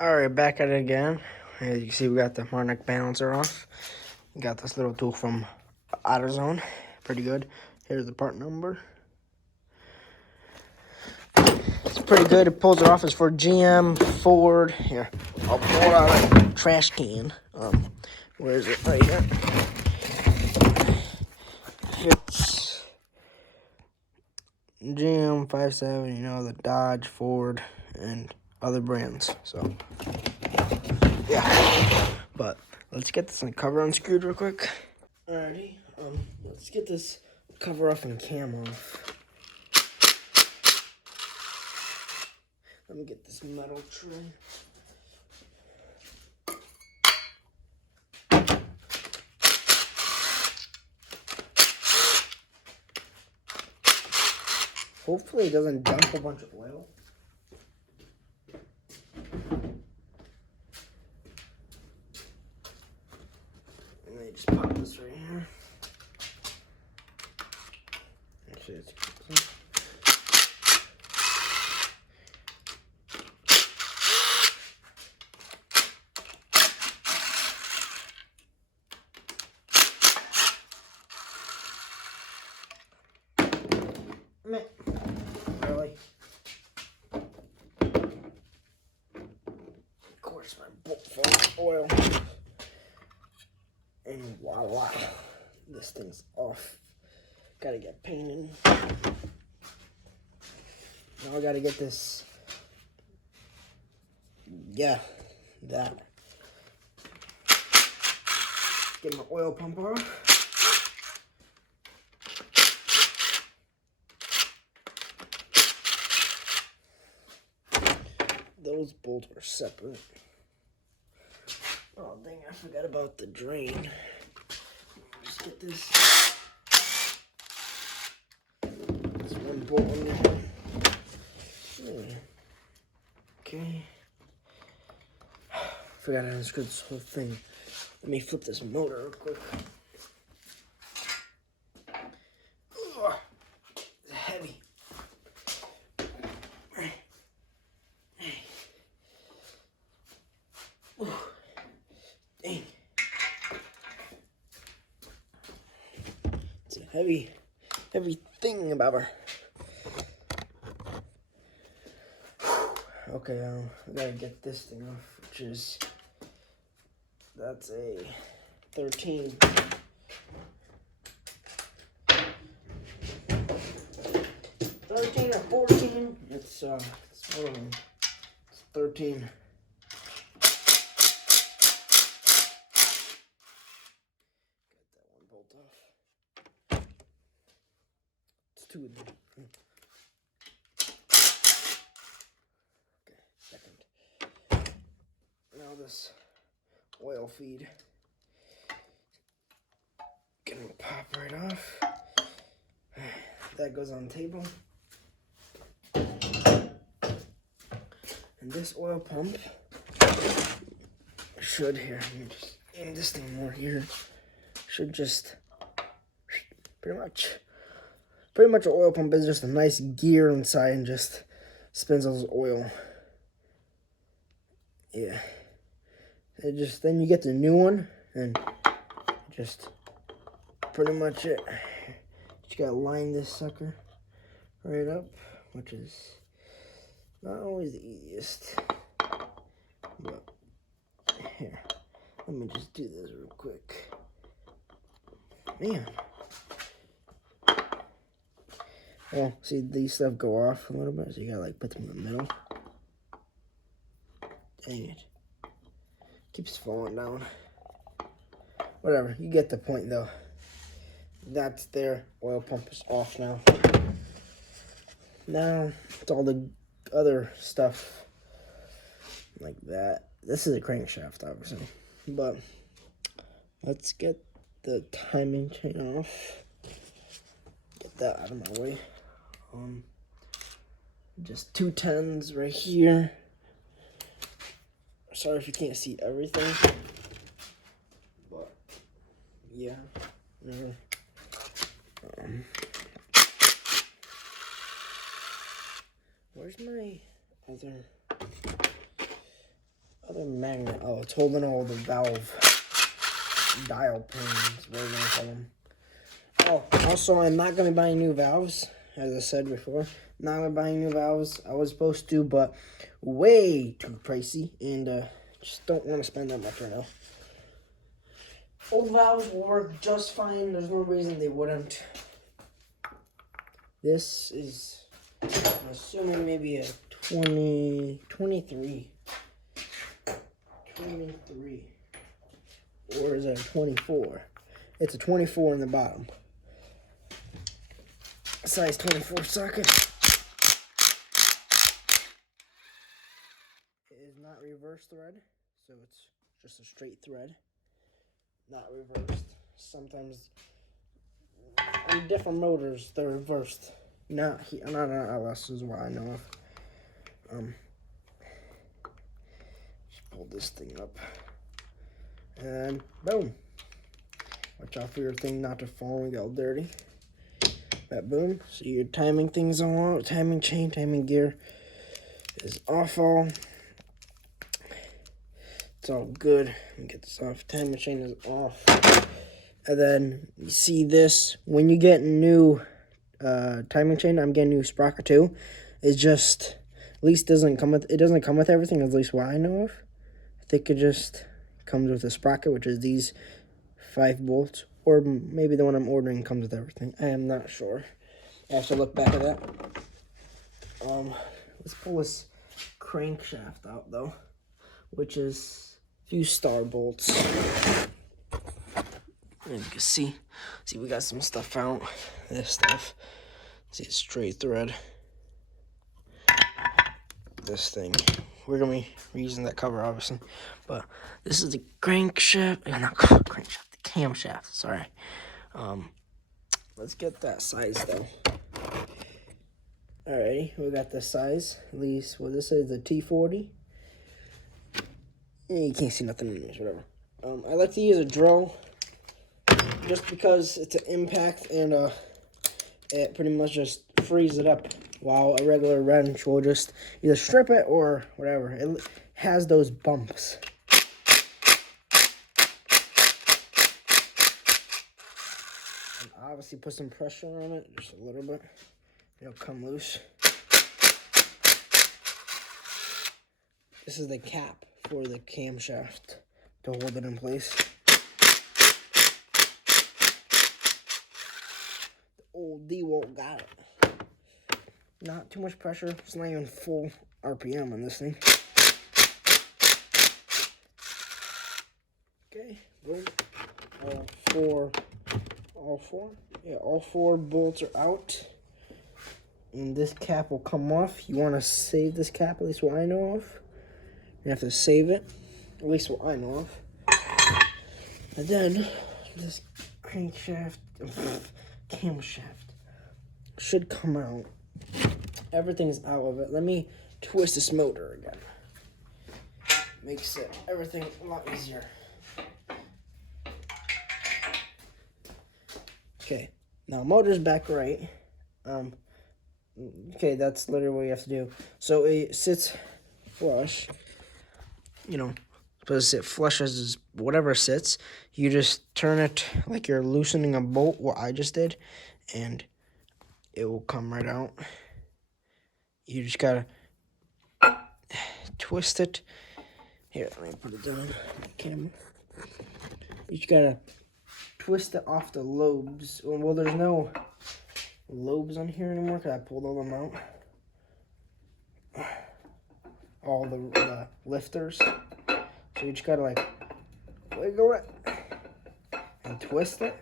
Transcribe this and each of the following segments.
Alright, back at it again. As you can see, we got the Marnik balancer off. We got this little tool from AutoZone. Pretty good. Here's the part number. It's pretty good. It pulls it off. It's for GM, Ford. Here, I'll pull it out of the trash can. Where is it? Right here. It's GM 57, you know, the Dodge, Ford, and other brands. So, yeah. But let's get this cover unscrewed real quick. Alrighty, let's get this cover off and cam off. Let me get this metal tray. Hopefully it doesn't dump a bunch of oil. And then you just pop this right here. Actually, it's really? Of course, my bolt full of oil. And voila, this thing's off. Gotta get painted. Now I gotta get this. Yeah, that. Get my oil pump off. Those bolts are separate. Oh dang, I forgot about the drain. Just get this one bolt in there. Okay. Forgot how to unscrew this whole thing. Let me flip this motor real quick. Ugh, it's heavy. Dang. It's a heavy thing, Bobber. Okay, I gotta get this thing off, which is, that's a 13. 13 or 14? It's one of them. It's 13. Off. It's two of them. Okay, second. Now this oil feed gonna pop right off. That goes on the table. And this oil pump should, here, let me just aim this thing more here. Should just pretty much an oil pump is just a nice gear inside and just spins all this oil. Yeah. It just, then you get the new one and just pretty much it. You gotta line this sucker right up, which is not always the easiest. But here, let me just do this real quick. Man. Well, see, these stuff go off a little bit, so you gotta like put them in the middle. Dang it. Keeps falling down. Whatever, you get the point though. That's their oil pump is off now. Now, it's all the other stuff like that. This is a crankshaft, obviously. But let's get the timing chain off. Get that out of my way. Just 2 10s right here. Sorry if you can't see everything, but yeah. Where's my other? magnet. Oh, it's holding all the valve dial pins, whatever you want to call them. Oh, also, I'm not going to be buying new valves, as I said before. Not going to be buying new valves. I was supposed to, but way too pricey, and just don't want to spend that much right now. Old valves will work just fine. There's no reason they wouldn't. This is, I'm assuming, maybe a 23. Or is it a 24? It's a 24 in the bottom. Size 24 socket. It is not reverse thread, so it's just a straight thread. Not reversed. Sometimes on different motors they're reversed. Not on LS is what I know of. Just pull this thing up. And boom. Watch out for your thing not to fall and get all dirty. That boom. So your timing thing's on, timing chain, timing gear is off all. It's all good. Let me get this off. Timing chain is off. And then you see this, when you get new timing chain, I'm getting new sprocket too. It just at least doesn't come with everything, at least what I know of. I think it just comes with a sprocket, which is these 5 bolts, or maybe the one I'm ordering comes with everything. I am not sure. I have to look back at that. Let's pull this crankshaft out though, which is a few star bolts. And you can see we got some stuff out. This stuff. See, it's straight thread. This thing. We're gonna be reusing that cover, obviously. But this is the crankshaft. Not crankshaft, the camshaft. Sorry. Let's get that size though. Alrighty, we got the size. At least, well, this is the T40. You can't see nothing in this, whatever. I like to use a drill, just because it's an impact and it pretty much just frees it up, while a regular wrench will just either strip it or whatever. It has those bumps. And obviously put some pressure on it, just a little bit. It'll come loose. This is the cap for the camshaft to hold it in place. Old DeWalt got it. Not too much pressure. It's not even full RPM on this thing. Okay, boom. All four bolts are out. And this cap will come off. You want to save this cap, at least what I know of. You have to save it, at least what I know of. And then this crankshaft, camshaft should come out. Everything's out of it. Let me twist this motor again. Makes everything a lot easier. Okay, now motor's back right. Okay, that's literally what you have to do. So it sits flush. You know, supposed to sit flush as whatever sits. You just turn it like you're loosening a bolt, what I just did, and it will come right out. You just gotta twist it. Here, let me put it down on the camera. You just gotta twist it off the lobes. Well, there's no lobes on here anymore because I pulled all them out. All the lifters. So you just gotta like wiggle it and twist it.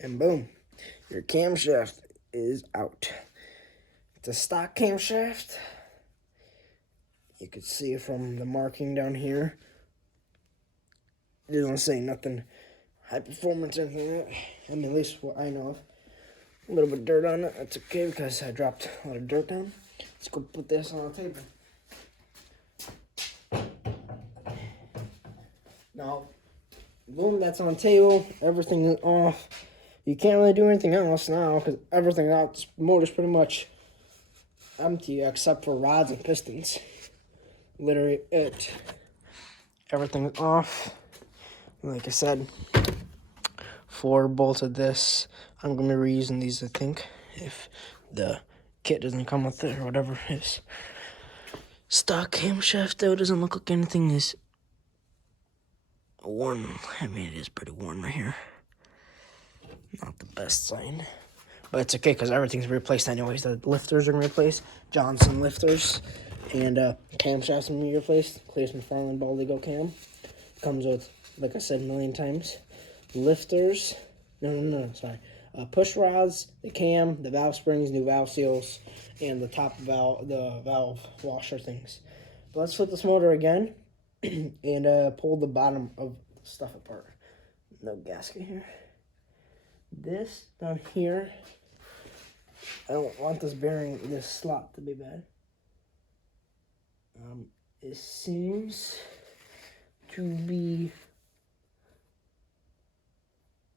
And boom, your camshaft is out. It's a stock camshaft. You can see from the marking down here. It doesn't say nothing high performance or anything like that. I mean, at least what I know of. A little bit of dirt on it. That's okay because I dropped a lot of dirt down. Let's go put this on the table. Now, boom, that's on the table. Everything is off. You can't really do anything else now because everything out. This motor's pretty much empty except for rods and pistons. Literally it. Everything is off. Like I said, 4 bolts of this. I'm going to be reusing these, I think, if the kit doesn't come with it or whatever it is. Stock camshaft, though, doesn't look like anything is worn. I mean, it is pretty worn right here. Not the best sign. But it's okay because everything's replaced anyways. The lifters are going to be replaced. Johnson lifters. And camshafts are going to be replaced. Cleus McFarland Baldigo cam. Comes with, like I said a million times, lifters. No, sorry. Push rods, the cam, the valve springs, new valve seals, and the top valve, the valve washer things. But let's flip this motor again and pull the bottom of the stuff apart. No gasket here. This down here, I don't want this bearing, this slot to be bad. It seems to be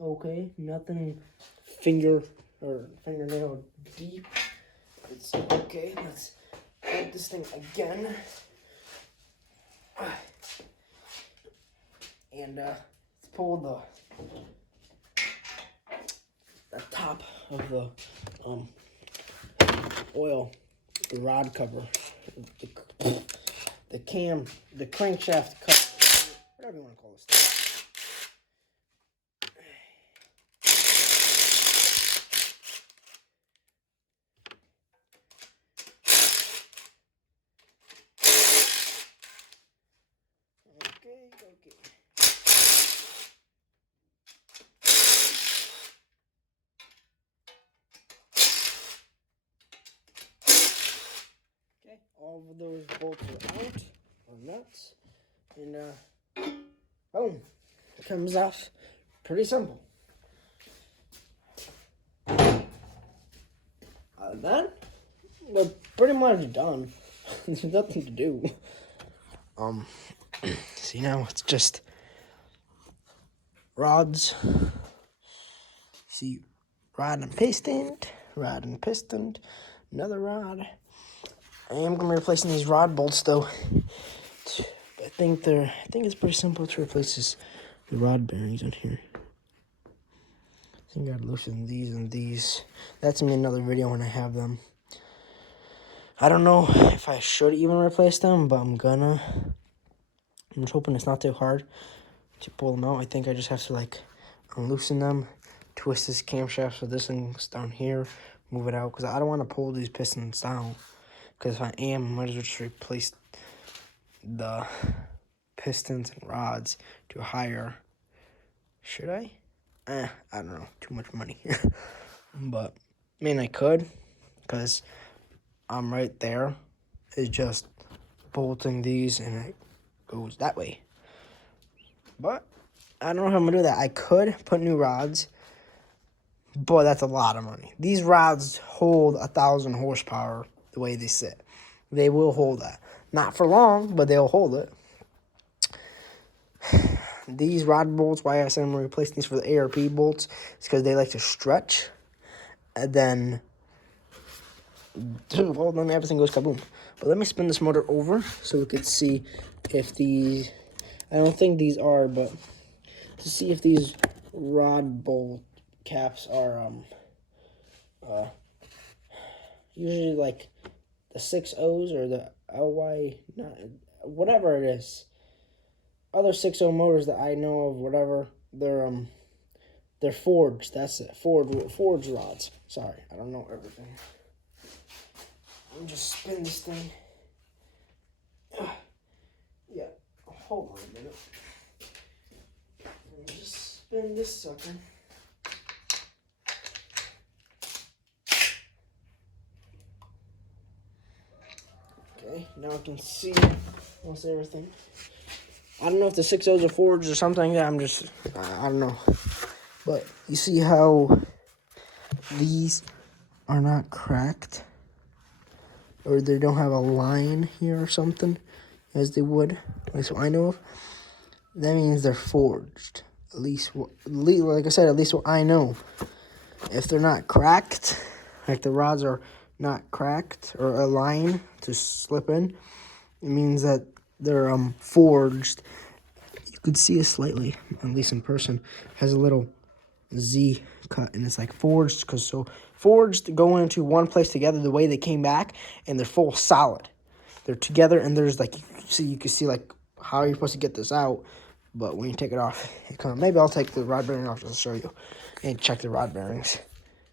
okay. Nothing fingernail deep. It's okay. Let's put this thing again. And let's pull the top of the oil, the rod cover, the cam, the crankshaft cover, whatever you want to call this thing. Okay. Okay, all of those bolts are out, or nuts, and boom, it comes off. Pretty simple. Then we're pretty much done. There's nothing to do. See, now it's just rods. See, rod and piston, another rod. I am gonna be replacing these rod bolts though. I think it's pretty simple to replace the rod bearings on here. I think I gotta loosen these and these. That's gonna be another video when I have them. I don't know if I should even replace them, but I'm gonna. I'm just hoping it's not too hard to pull them out. I think I just have to like unloosen them, twist this camshaft so this thing's down here, move it out, because I don't want to pull these pistons down. Because if I am, I might as well just replace the pistons and rods to a higher. Should I? I don't know. Too much money. But, I mean, I could, because I'm right there. It's just bolting these and it goes that way. But I don't know how I'm gonna do that. I could put new rods, but that's a lot of money. These rods hold 1,000 horsepower the way they sit. They will hold that. Not for long, but they'll hold it. These rod bolts, why I said I'm replacing these for the ARP bolts, is because they like to stretch. And then, well, then everything goes kaboom. But let me spin this motor over so we could see if these, I don't think these are, but to see if these rod bolt caps are usually like the 6.0s or the LY, whatever it is. Other 6.0 motors that I know of, whatever, they're forged. That's it. Forged rods. Sorry, I don't know everything. Let me just spin this thing. Yeah, hold on a minute. Let me just spin this sucker. Okay, now I can see almost everything. I don't know if the 6.0s are forged or something like that. I don't know. But you see how these are not cracked? Or they don't have a line here or something, as they would, at least what I know of. That means they're forged. At least, like I said, at least what I know. If they're not cracked, like the rods are not cracked or a line to slip in, it means that they're forged. You could see it slightly, at least in person, has a little Z cut, and it's like forged, because so forged go into one place together the way they came back, and they're full solid. They're together, and there's like, you can see like how you're supposed to get this out, but when you take it off, it comes. Maybe I'll take the rod bearing off just to show you and check the rod bearings.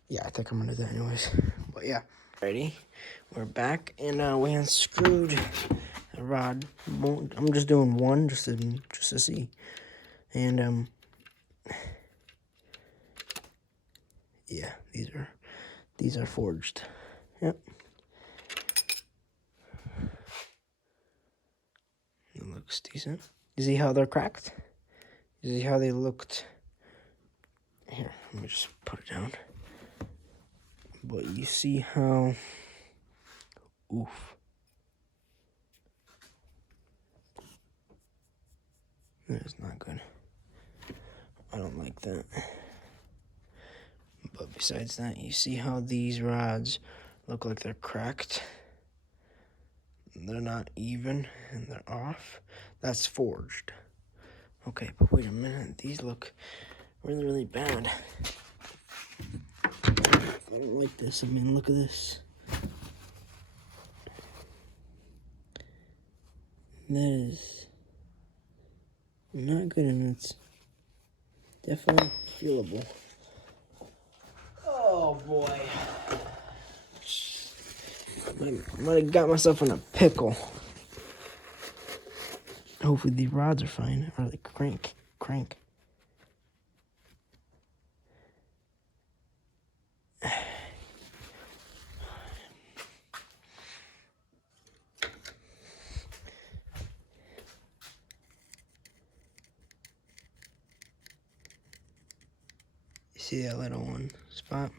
Yeah, I think I'm gonna do that anyways. But yeah, ready? We're back, and we unscrewed the rod. I'm just doing one just to see, and yeah, these are forged. Yep. It looks decent. You see how they're cracked? You see how they looked? Here, let me just put it down. But you see how, oof. That is not good. I don't like that. But besides that, you see how these rods look like they're cracked? They're not even, and they're off. That's forged. Okay, but wait a minute. These look really, really bad. I don't like this. I mean, look at this. That is not good, and it's definitely feelable. Oh boy. I might have got myself in a pickle. Hopefully these rods are fine. Or they crank. See that little one spot?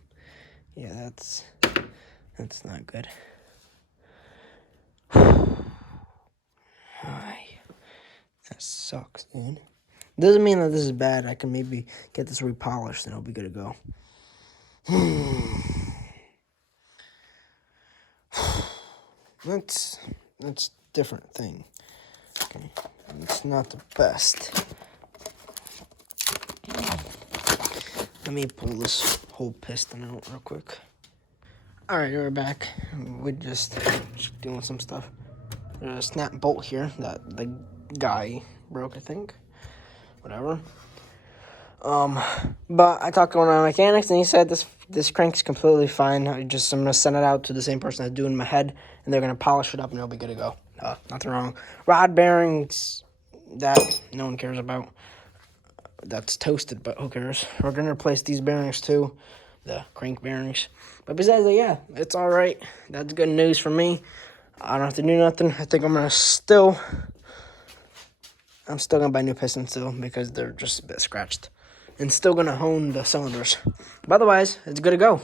Yeah, that's not good. That sucks, dude. Doesn't mean that this is bad. I can maybe get this repolished and it'll be good to go. That's a different thing. Okay, it's not the best. Let me pull this whole piston out real quick. All right, we're back. We're just doing some stuff. There's a snap bolt here that the guy broke, I think. Whatever. But I talked to one of my mechanics, and he said this crank's completely fine. I'm gonna send it out to the same person that's doing my head, and they're gonna polish it up, and it'll be good to go. Nothing wrong. Rod bearings that no one cares about. That's toasted, but who cares? We're gonna replace these bearings too, the crank bearings. But besides that, yeah, it's all right. That's good news for me. I don't have to do nothing. I think I'm still gonna buy new pistons still because they're just a bit scratched, and still gonna hone the cylinders. But otherwise, it's good to go.